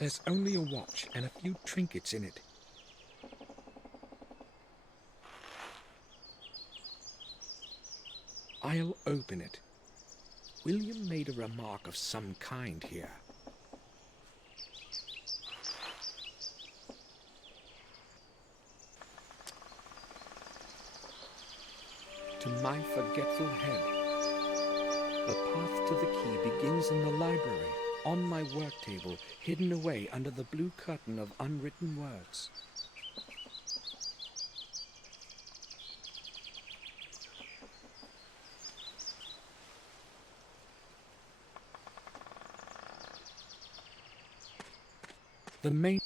There's only a watch and a few trinkets in it. I'll open it. William made a remark of some kind here. To my forgetful head, the path to the key begins in the library, on my work table, hidden away under the blue curtain of unwritten words. The main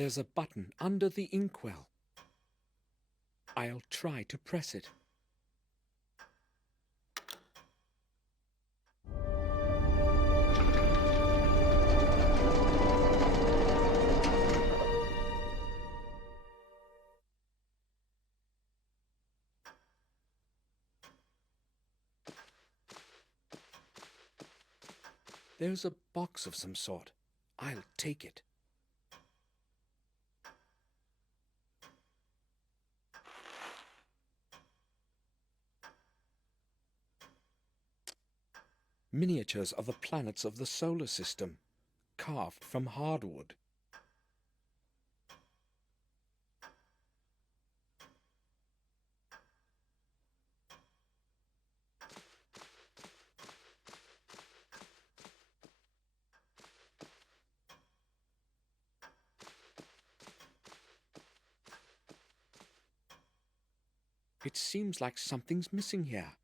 There's a button under the inkwell. I'll try to press it. There's a box of some sort. I'll take it. Miniatures of the planets of the solar system, carved from hardwood. It seems like something's missing here.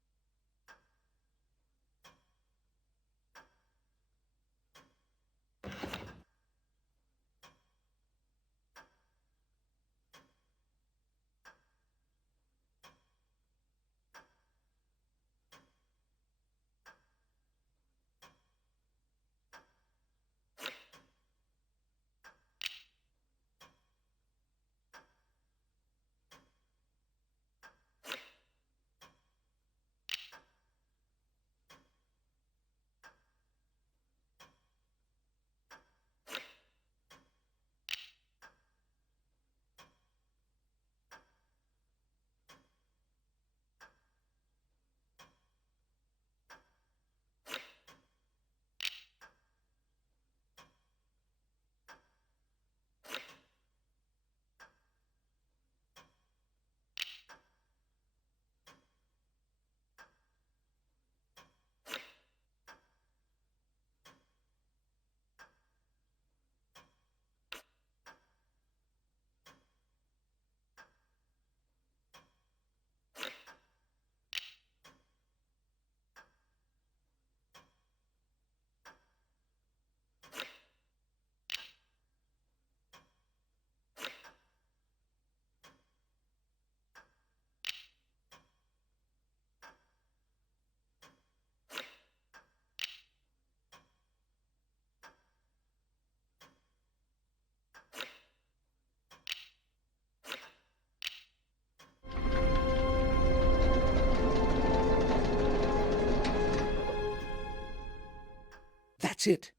That's it.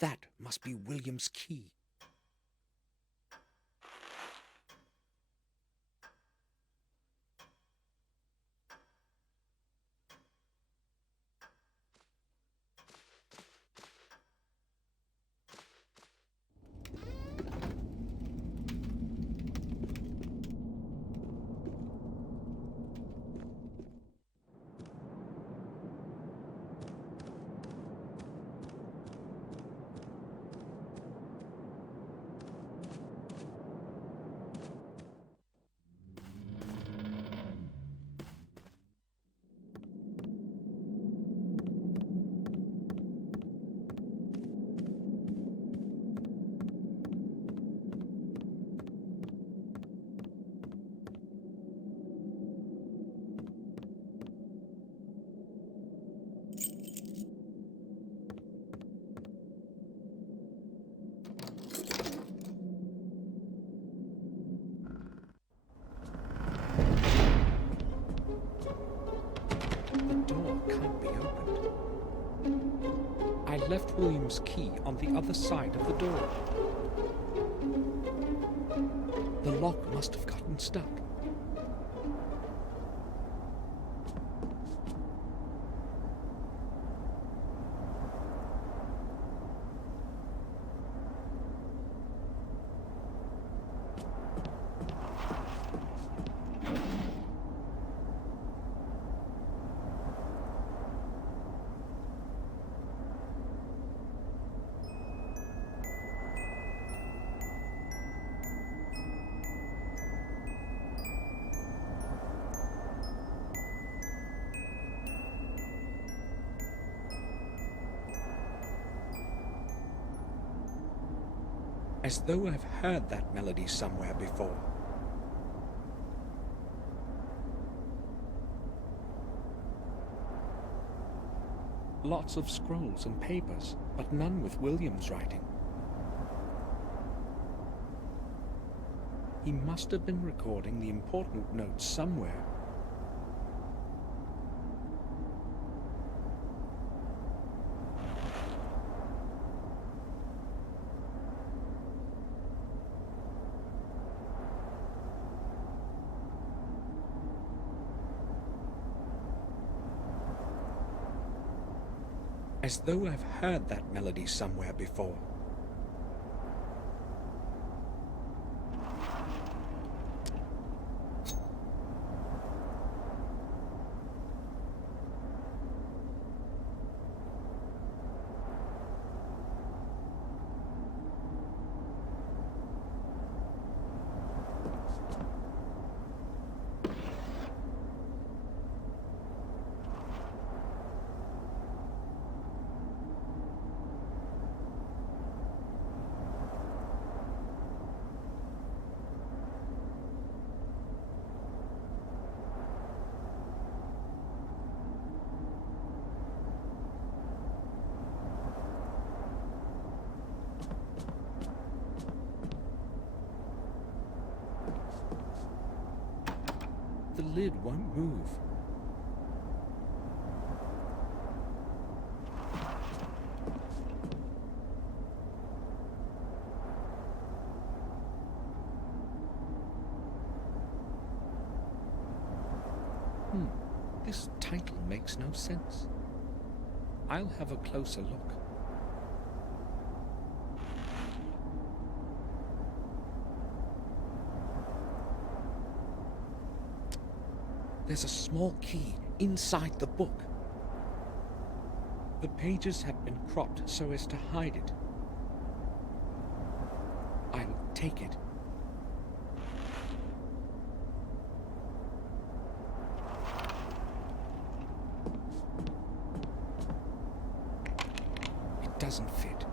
That must be William's key. left William's key on the other side of the door. The lock must have gotten stuck. As though I've heard that melody somewhere before. Lots of scrolls and papers, but none with William's writing. He must have been recording the important notes somewhere. As though I've heard that melody somewhere before. The lid won't move. This title makes no sense. I'll have a closer look. There's a small key inside the book. The pages have been cropped so as to hide it. I'll take it. It doesn't fit.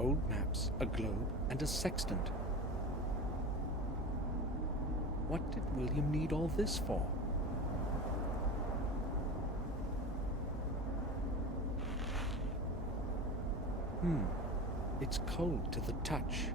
Old maps, a globe, and a sextant. What did William need all this for? It's cold to the touch.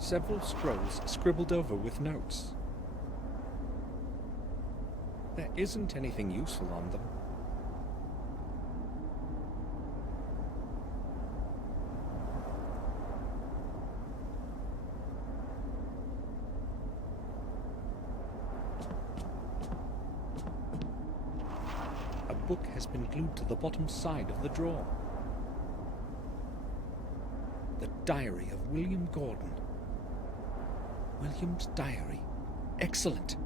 Several scrolls scribbled over with notes. There isn't anything useful on them. A book has been glued to the bottom side of the drawer. The Diary of William Gordon. William's diary. Excellent.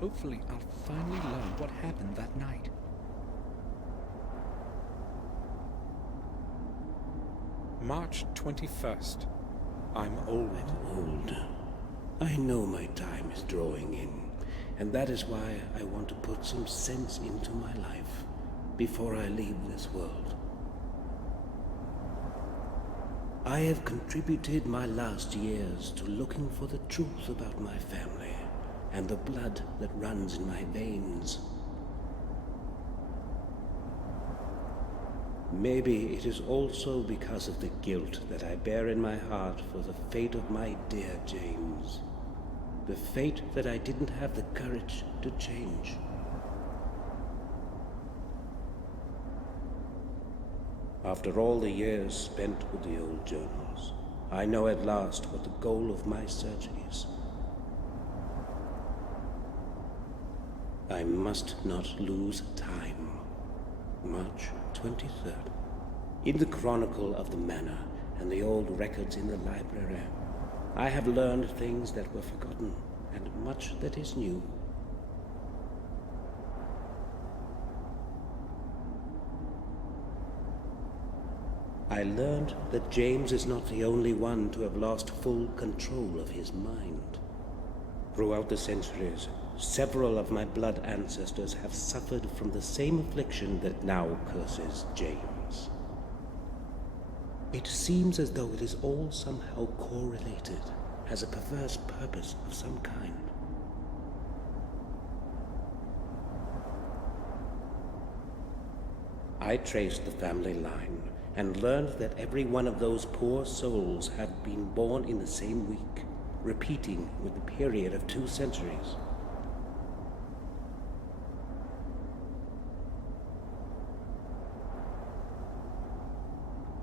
Hopefully, I'll finally learn what happened that night. March 21st. I'm old. I'm old. I know my time is drawing in, and that is why I want to put some sense into my life before I leave this world. I have contributed my last years to looking for the truth about my family and the blood that runs in my veins. Maybe it is also because of the guilt that I bear in my heart for the fate of my dear James. The fate that I didn't have the courage to change. After all the years spent with the old journals, I know at last what the goal of my search is. I must not lose time. March 23rd. In the chronicle of the manor and the old records in the library, I have learned things that were forgotten and much that is new. I learned that James is not the only one to have lost full control of his mind. Throughout the centuries, several of my blood ancestors have suffered from the same affliction that now curses James. It seems as though it is all somehow correlated, has a perverse purpose of some kind. I traced the family line and learned that every one of those poor souls had been born in the same week, repeating with the period of 2 centuries.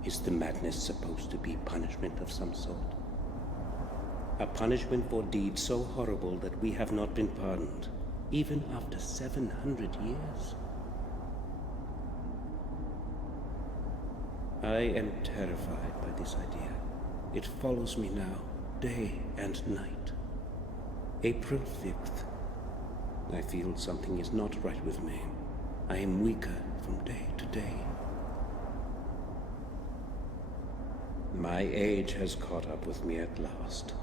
Is the madness supposed to be punishment of some sort? A punishment for deeds so horrible that we have not been pardoned, even after 700 years? I am terrified by this idea. It follows me now, day and night. April 5th. I feel something is not right with me. I am weaker from day to day. My age has caught up with me at last.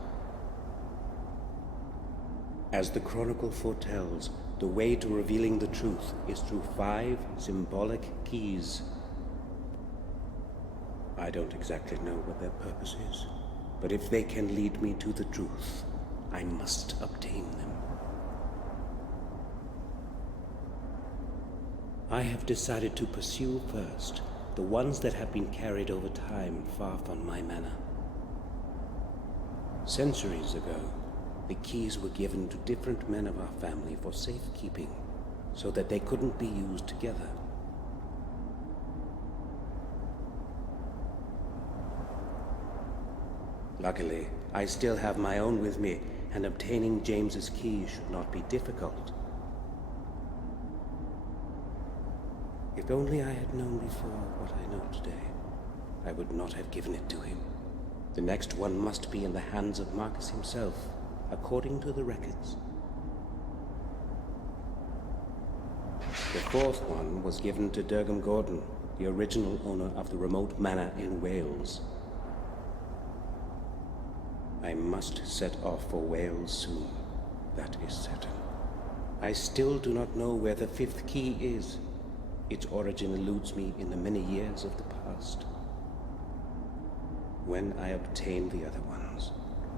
As the chronicle foretells, the way to revealing the truth is through 5 symbolic keys. I don't exactly know what their purpose is, but if they can lead me to the truth, I must obtain them. I have decided to pursue first the ones that have been carried over time far from my manor. Centuries ago, the keys were given to different men of our family for safekeeping, so that they couldn't be used together. Luckily, I still have my own with me, and obtaining James's key should not be difficult. If only I had known before what I know today, I would not have given it to him. The next one must be in the hands of Marcus himself, according to the records. The 4th one was given to Durham Gordon, the original owner of the remote manor in Wales. I must set off for Wales soon, that is certain. I still do not know where the 5th key is. Its origin eludes me in the many years of the past. When I obtain the other ones,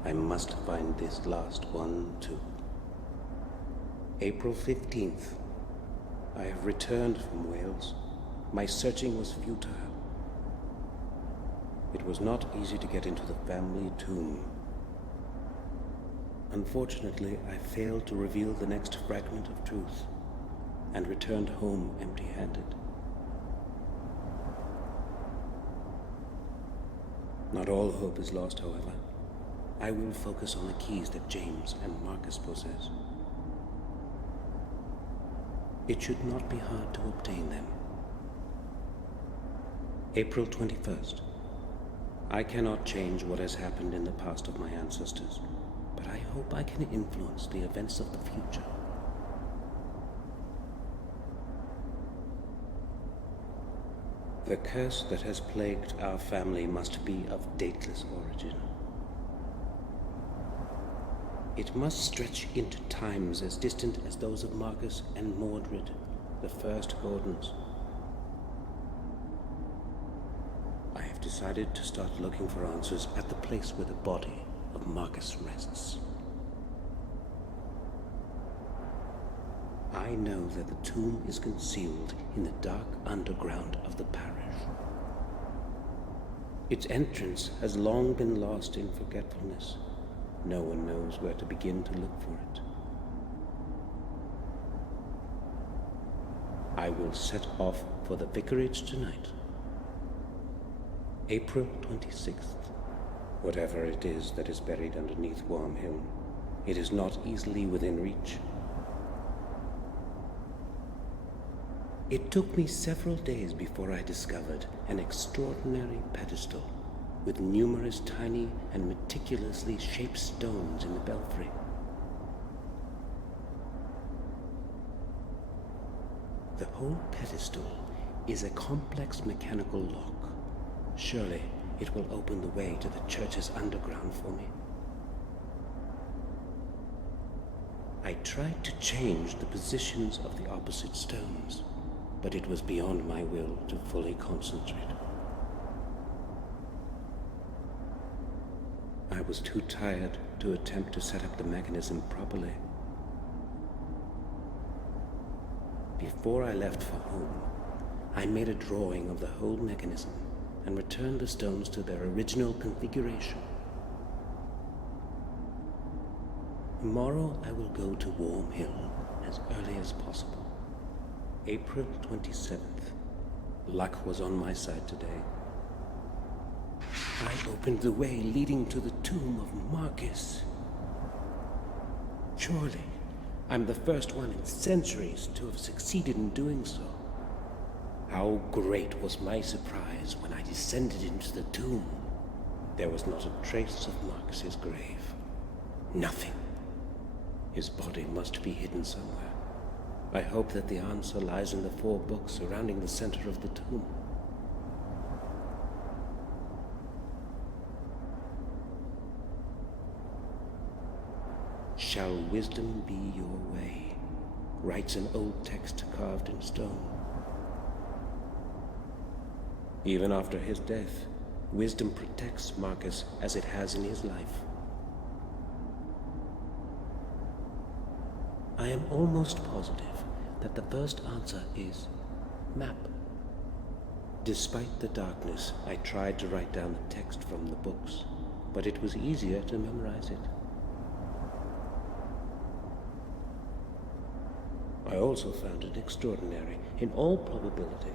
I must find this last one too. April 15th. I have returned from Wales. My searching was futile. It was not easy to get into the family tomb. Unfortunately, I failed to reveal the next fragment of truth, and returned home empty-handed. Not all hope is lost, however. I will focus on the keys that James and Marcus possess. It should not be hard to obtain them. April 21st. I cannot change what has happened in the past of my ancestors, but I hope I can influence the events of the future. The curse that has plagued our family must be of dateless origin. It must stretch into times as distant as those of Marcus and Mordred, the first Gordons. I have decided to start looking for answers at the place where the body of Marcus rests. I know that the tomb is concealed in the dark underground of the parish. Its entrance has long been lost in forgetfulness. No one knows where to begin to look for it. I will set off for the vicarage tonight. April 26th. Whatever it is that is buried underneath Worm Hill, it is not easily within reach. It took me several days before I discovered an extraordinary pedestal with numerous tiny and meticulously shaped stones in the belfry. The whole pedestal is a complex mechanical lock. Surely it will open the way to the church's underground for me. I tried to change the positions of the opposite stones, but it was beyond my will to fully concentrate. I was too tired to attempt to set up the mechanism properly. Before I left for home, I made a drawing of the whole mechanism and returned the stones to their original configuration. Tomorrow I will go to Worm Hill as early as possible. April 27th. Luck was on my side today. I opened the way leading to the tomb of Marcus. Surely, I'm the first one in centuries to have succeeded in doing so. How great was my surprise when I descended into the tomb. There was not a trace of Marcus's grave. Nothing. His body must be hidden somewhere. I hope that the answer lies in the 4 books surrounding the center of the tomb. Shall wisdom be your way? Writes an old text carved in stone. Even after his death, wisdom protects Marcus as it has in his life. I am almost positive that the first answer is map. Despite the darkness, I tried to write down the text from the books, but it was easier to memorize it. I also found it extraordinary, in all probability,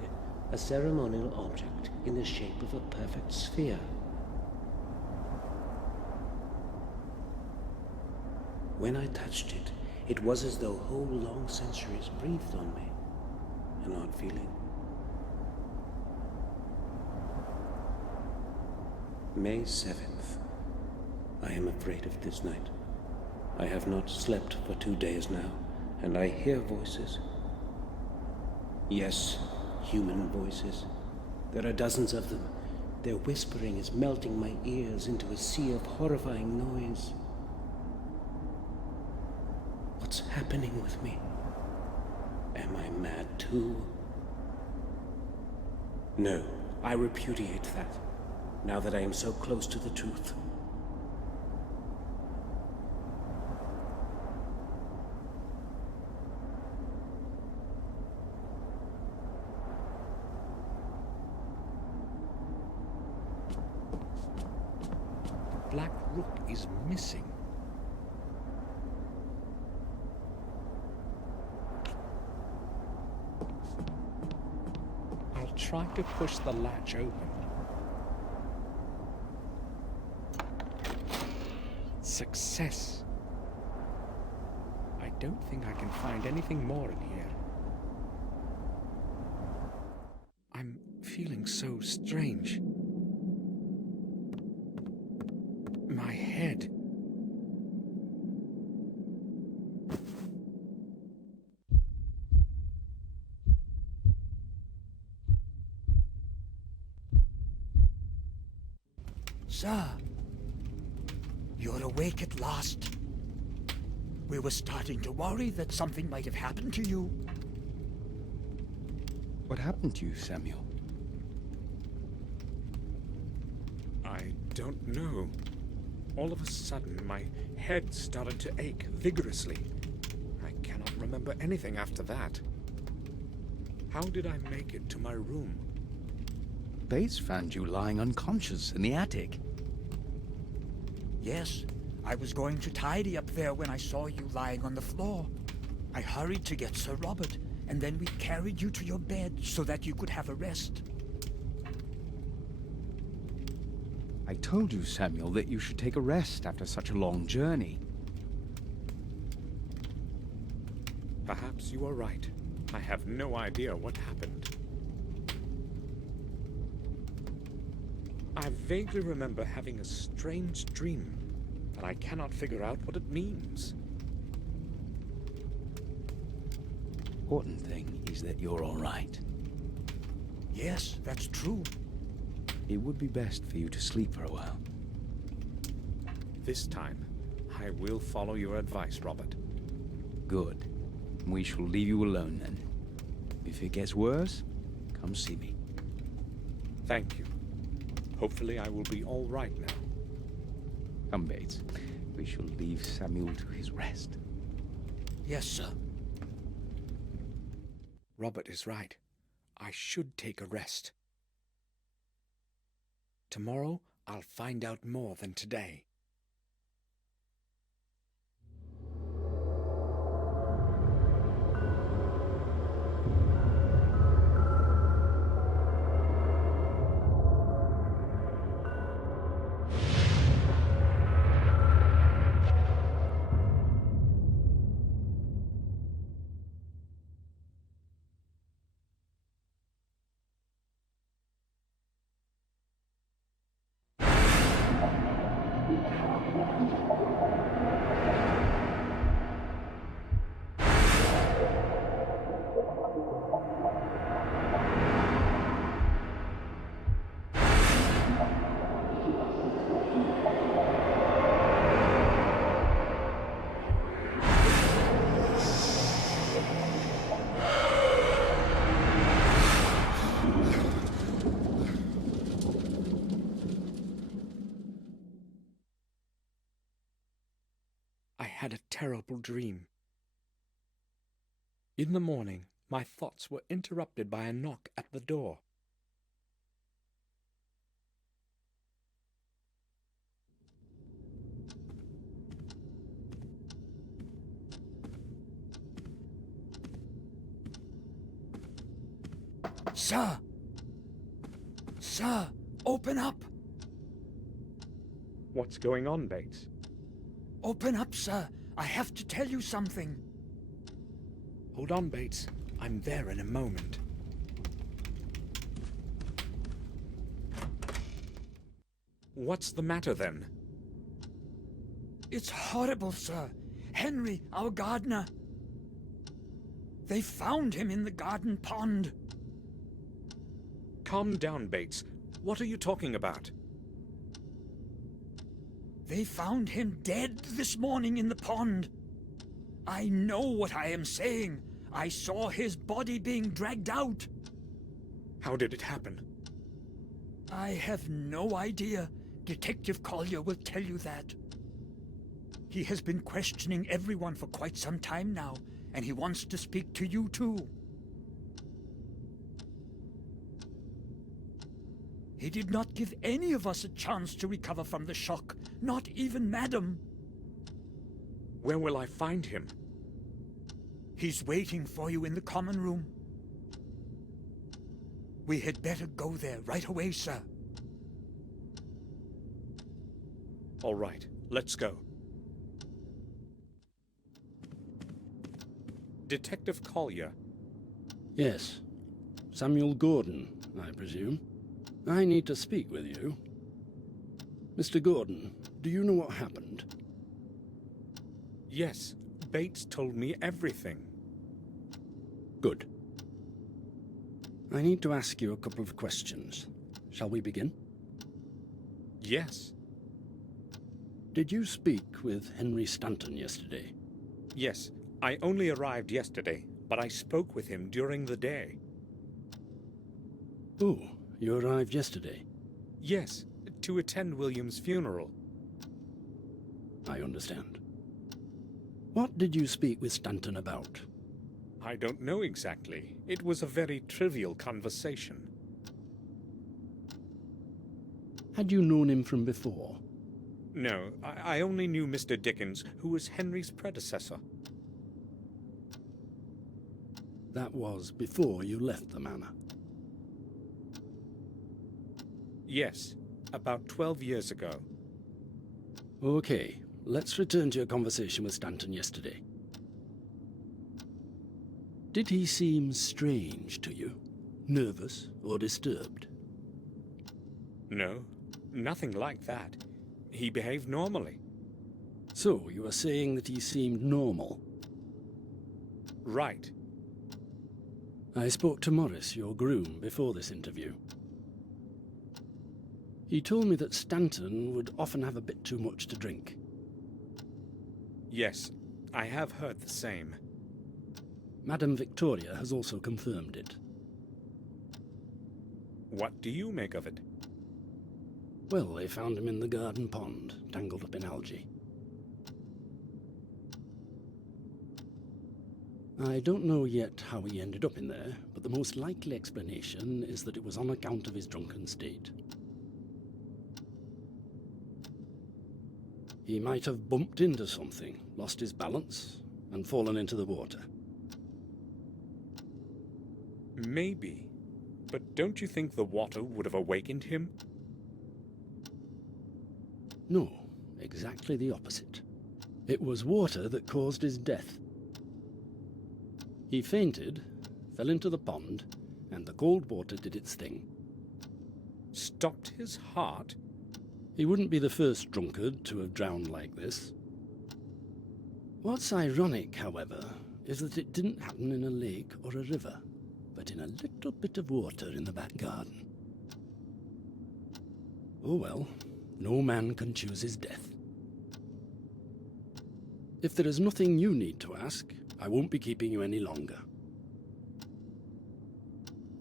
a ceremonial object in the shape of a perfect sphere. When I touched it, it was as though whole long centuries breathed on me. An odd feeling. May 7th. I am afraid of this night. I have not slept for 2 days now, and I hear voices. Yes, human voices. There are dozens of them. Their whispering is melting my ears into a sea of horrifying noise. What's happening with me? Am I mad too? No, I repudiate that, now that I am so close to the truth. Black Rook is missing. I'll try to push the latch open. Success. I don't think I can find anything more in here. I'm feeling so strange. Sir, you're awake at last. We were starting to worry that something might have happened to you. What happened to you, Samuel? I don't know. All of a sudden, my head started to ache vigorously. I cannot remember anything after that. How did I make it to my room? Bates found you lying unconscious in the attic. Yes, I was going to tidy up there when I saw you lying on the floor. I hurried to get Sir Robert, and then we carried you to your bed so that you could have a rest. I told you, Samuel, that you should take a rest after such a long journey. Perhaps you are right. I have no idea what happened. I vaguely remember having a strange dream, but I cannot figure out what it means. Important thing is that you're all right. Yes, that's true. It would be best for you to sleep for a while. This time, I will follow your advice, Robert. Good. We shall leave you alone then. If it gets worse, come see me. Thank you. Hopefully I will be all right now. Come, Bates. We shall leave Samuel to his rest. Yes, sir. Robert is right. I should take a rest. Tomorrow, I'll find out more than today. I had a terrible dream. In the morning, my thoughts were interrupted by a knock at the door. Sir! Sir, open up! What's going on, Bates? Open up, sir. I have to tell you something. Hold on, Bates. I'm there in a moment. What's the matter, then? It's horrible, sir. Henry, our gardener. They found him in the garden pond. Calm down, Bates. What are you talking about? They found him dead this morning in the pond. I know what I am saying. I saw his body being dragged out. How did it happen? I have no idea. Detective Collier will tell you that. He has been questioning everyone for quite some time now, and he wants to speak to you too. He did not give any of us a chance to recover from the shock, not even Madam. Where will I find him? He's waiting for you in the common room. We had better go there right away, sir. All right, let's go. Detective Collier. Yes. Samuel Gordon, I presume. I need to speak with you. Mr. Gordon, do you know what happened? Yes, Bates told me everything. Good. I need to ask you a couple of questions. Shall we begin? Yes. Did you speak with Henry Stanton yesterday? Yes. I only arrived yesterday, but I spoke with him during the day. Oh, you arrived yesterday? Yes, to attend William's funeral. I understand. What did you speak with Stanton about? I don't know exactly. It was a very trivial conversation. Had you known him from before? No, I only knew Mr. Dickens, who was Henry's predecessor. That was before you left the manor. Yes, about 12 years ago. Okay, let's return to your conversation with Stanton yesterday. Did he seem strange to you? Nervous or disturbed? No, nothing like that. He behaved normally. So, you are saying that he seemed normal? Right. I spoke to Morris, your groom, before this interview. He told me that Stanton would often have a bit too much to drink. Yes, I have heard the same. Madame Victoria has also confirmed it. What do you make of it? Well, they found him in the garden pond, tangled up in algae. I don't know yet how he ended up in there, but the most likely explanation is that it was on account of his drunken state. He might have bumped into something, lost his balance, and fallen into the water. Maybe. But don't you think the water would have awakened him? No, exactly the opposite. It was water that caused his death. He fainted, fell into the pond, and the cold water did its thing. Stopped his heart? He wouldn't be the first drunkard to have drowned like this. What's ironic, however, is that it didn't happen in a lake or a river, but in a little bit of water in the back garden. Oh well, no man can choose his death. If there is nothing you need to ask, I won't be keeping you any longer.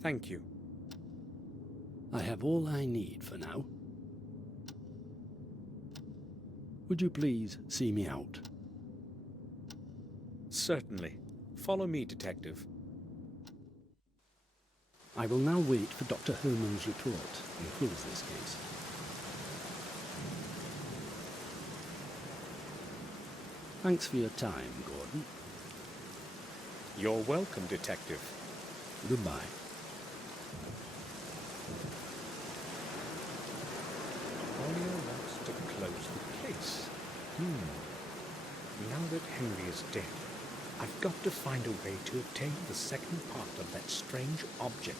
Thank you. I have all I need for now. Would you please see me out? Certainly. Follow me, Detective. I will now wait for Dr. Herman's report and close this case. Thanks for your time, Gordon. You're welcome, Detective. Goodbye. Collier wants to close the case. Now that Henry is dead, I've got to find a way to obtain the second part of that strange object.